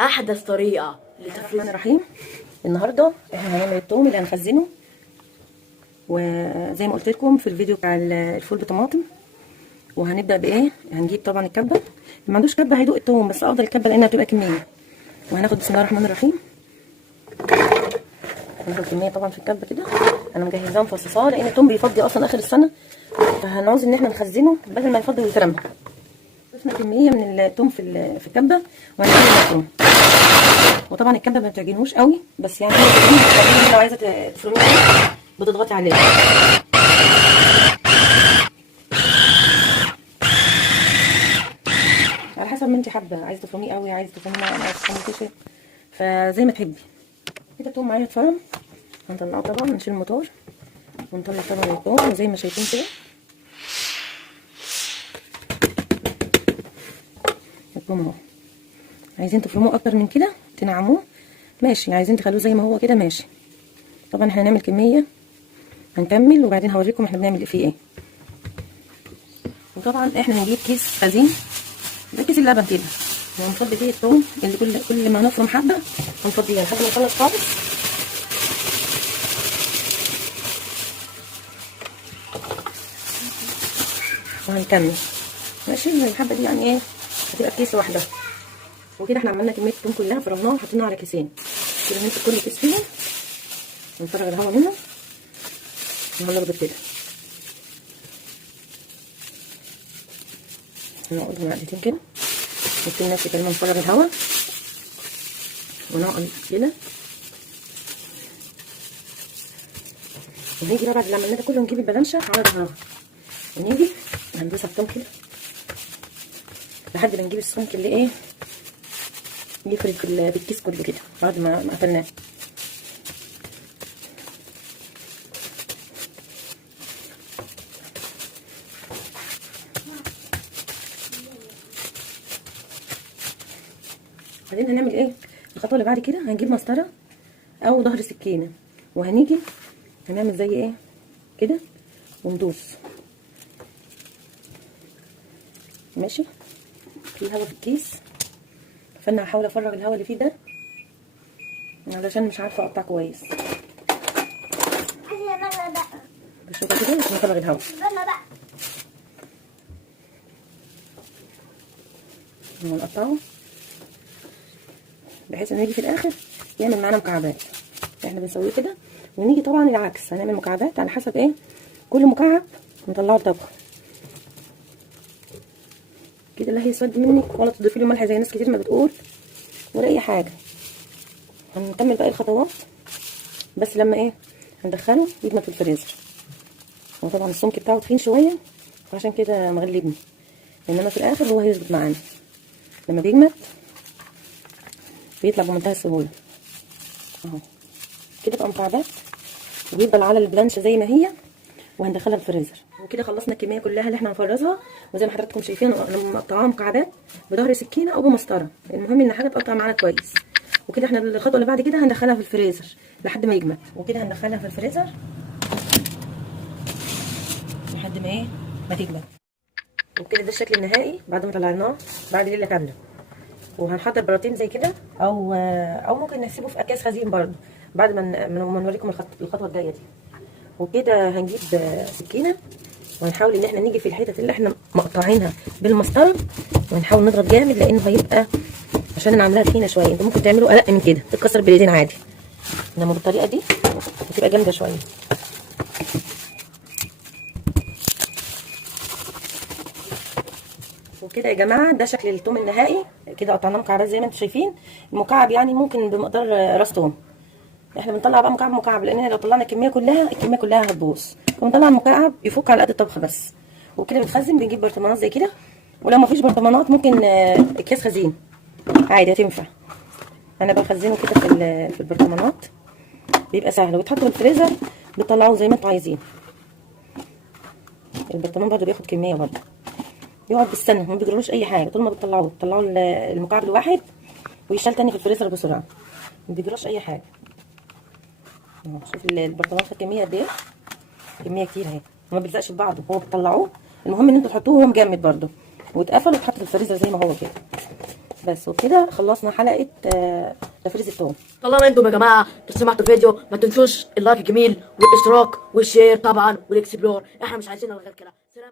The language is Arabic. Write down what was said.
احدث طريقه لتفريز. الرحمن الرحيم. النهارده احنا هنعمل الثوم اللي هنخزنه، وزي ما قلت لكم في الفيديو بتاع الفول بطماطم. وهنبدا بايه؟ هنجيب طبعا الكبه، اللي ما عندوش كبه هيدوق الثوم، بس افضل الكبه لانها هتبقى كميه. وهناخد بسم الله الرحمن الرحيم، هناخد كميه طبعا في الكبه كده. انا مجهزاها مفصصاها لان الثوم بيفضي اصلا اخر السنه، فهنعوز ان احنا نخزنه بدل ما يفضي ويترمى. ضفنا كميه من الثوم في الكبه وهنعمل مفروم. وطبعا الكبه ما بتعجنوش قوي، بس يعني لو عايزه تفرميها بتضغطي عليها. على حسب ما انت حابه، عايزه تفرميه قوي، عايزه تفرميه عايزه تفرميه كشف، فزي ما تحبي. كده الثوم معايا اتفرم، هنطلعه طبعا، نشيل الموتور ونطلع طبعا الثوم زي ما شايفين كده. الثوم اهو، عايزين تفرموه اكتر من كده تنعموه ماشي، عايزين تخلوه زي ما هو كده ماشي. طبعا احنا هنعمل كميه، هنكمل وبعدين هوريكم احنا بنعمل فيه ايه. وطبعا احنا هنجيب كيس خزين، ده كيس اللبن كده، وهنفضي فيه الثوم اللي كل ما نفرم حبه هنفضيها لحد ما نخلص خالص. وهنكمل ماشي. الحبه دي يعني ايه، هتبقى في كيس لوحدها. وكده احنا عملنا كميه الثوم كلها، فرمناها وحطيناها على كيسين كده. هنمسك كل كيس فيهم ونفرغ الهواء منه وهنضرب كده، نقعد معلقتين كده ندي نفس كلمه، نفرغ الهواء ونقعد كده. ونيجي بقى بعد ما عملنا ده كله نجيب البلانشه على ظهرها، ونيجي هندوسها الثوم كده لحد ما نجيب السمك اللي ايه يفرد بالكيس كله كده بعد ما قفلناه. بعدين هنعمل ايه؟ الخطوه اللي بعد كده هنجيب مسطره او ظهر سكينه، وهنيجي هنعمل زي ايه كده وندوس ماشي. في هوا في الكيس، فانا هحاول افرغ الهوا اللي فيه ده علشان مش عارفه اقطع كويس. بالشوكه كده عشان افرغ الهوا. ونقطعه بحيث انه يجي في الاخر يعمل معانا مكعبات. احنا بنسويه كده، ونيجي طبعا العكس هنعمل مكعبات على حسب ايه كل مكعب نطلعه لطبق كده، لا هيسود منك ولا تضيفي له ملح زي ناس كتير ما بتقول ولا اي حاجه. هنكمل باقي الخطوات، بس لما ايه هندخله يجمد في الفريزر. وطبعا السمك بتاعه تخين شويه فعشان كده مغلبني، انما في الاخر هو هيظبط معانا لما بيجمد، بيطلع بمنتهى السهوله اهو كده بقى مكعبات، وبيفضل على البلانشه زي ما هي، وهندخلها الفريزر. وكده خلصنا الكميه كلها اللي احنا هنفرزها، وزي ما حضراتكم شايفين انا مقطعاها مكعبات بظهر سكينه او بمسطره، المهم ان حاجه تقطع معانا كويس. وكده احنا الخطوه اللي بعد كده هندخلها في الفريزر لحد ما يجمد. وكده هندخلها في الفريزر لحد ما ايه ما تجمد. وكده ده الشكل النهائي بعد ما طلعناه بعد ليله كامله. وهنحضر براطين زي كده، او ممكن نسيبه في اكياس خزين برضه بعد ما نوريكم الخطوه الجايه دي. وكده هنجيب سكينه وهنحاول ان احنا نيجي في الحتت اللي احنا مقطعينها بالمسطره، وهنحاول نضغط جامد لانه هيبقى عشان انا عاملاها تخينه شويه. انتوا ممكن تعملوا ادق من كده تتكسر بالايدين عادي، انما بالطريقه دي هتبقى جامده شويه. وكده يا جماعه ده شكل الثوم النهائي. كده قطعناه مكعبات زي ما انتم شايفين، المكعب يعني ممكن بمقدار راس ثوم. احنا بنطلع بقى مكعب مكعب، لان لو طلعنا الكميه كلها هتبوظ، فبنطلع المكعب يفك على قد الطبخ بس. وكده بنخزن، بنجيب برطمانات زي كده، ولو ما فيش برطمانات ممكن اكياس خزين عادي هتنفع. انا بخزنه كده في البرطمانات، بيبقى سهل ويتحط في الفريزر، بتطلعوه زي ما انتوا عايزين. البرطمان برده بياخد كميه برده، يقعد بالسنه ما بيجرالوش اي حاجه طول ما بتطلعوه المكعب الواحد ويشتغل تاني في الفريزر بسرعه، ما بيجراش اي حاجه. شوف البرطمان خد كميه قد ايه، كميه كتير اهي، وما بيلزقش في بعضه وهو بتطلعوه. المهم ان انتوا تحطوه وهو مجمد برده، واتقفل واتحط في الفريزر زي ما هو كده. بس وكده خلصنا حلقه تفريز التوم. طالما انتم يا جماعه سمعتوا الفيديو ما تنسوش اللايك الجميل والاشتراك والشير طبعا والاكسبلور، احنا مش عايزين غير كده. سلام.